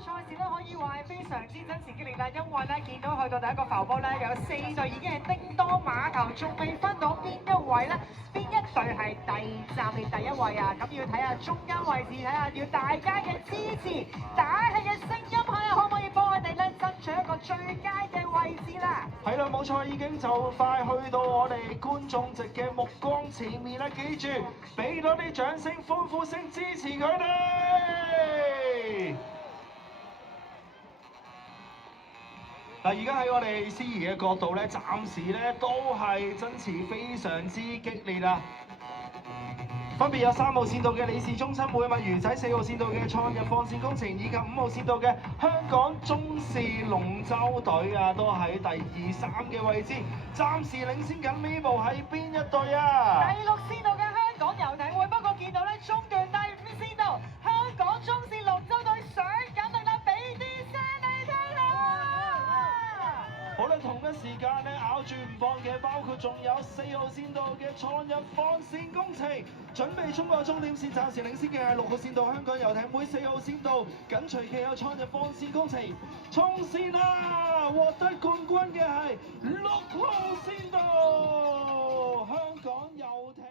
賽事咧可以話係非常之真刺激烈啦，因為咧見到去到第一個浮波咧有4隊已經係叮當碼頭，仲未分到邊一位咧，邊一隊係暫列第一位啊！咁要睇下中間位置，睇下要大家嘅支持、打氣嘅聲音，睇下可唔可以幫我哋咧爭取一個最佳嘅位置啦！係啦，冇錯，已經就快去到我哋觀眾席嘅目光前面啦！記住，俾多啲掌聲、歡呼聲支持佢哋！嗱，而家喺我哋司儀嘅角度咧，暫時咧都係爭持非常之激烈啊！分別有3號線道嘅李氏中心會物魚仔，4號線道嘅創日放線工程，以及5號線道嘅香港中視龍舟隊啊，都喺第2、3嘅位置，暫時領先緊呢部係邊一隊啊？第6線道嘅香港遊艇會，不過見到咧中段第5線道香港中視龍舟隊上緊嚟啦，俾啲聲你聽啦！好啦，同一時間咧咬住唔放嘅，包括仲有4號線道嘅創日放線工程，準備衝過終點線，暫時領先嘅係6號線道香港遊艇會，4號線道緊隨其後創日放線工程，衝線啦！獲得冠軍嘅係6號線道香港遊艇。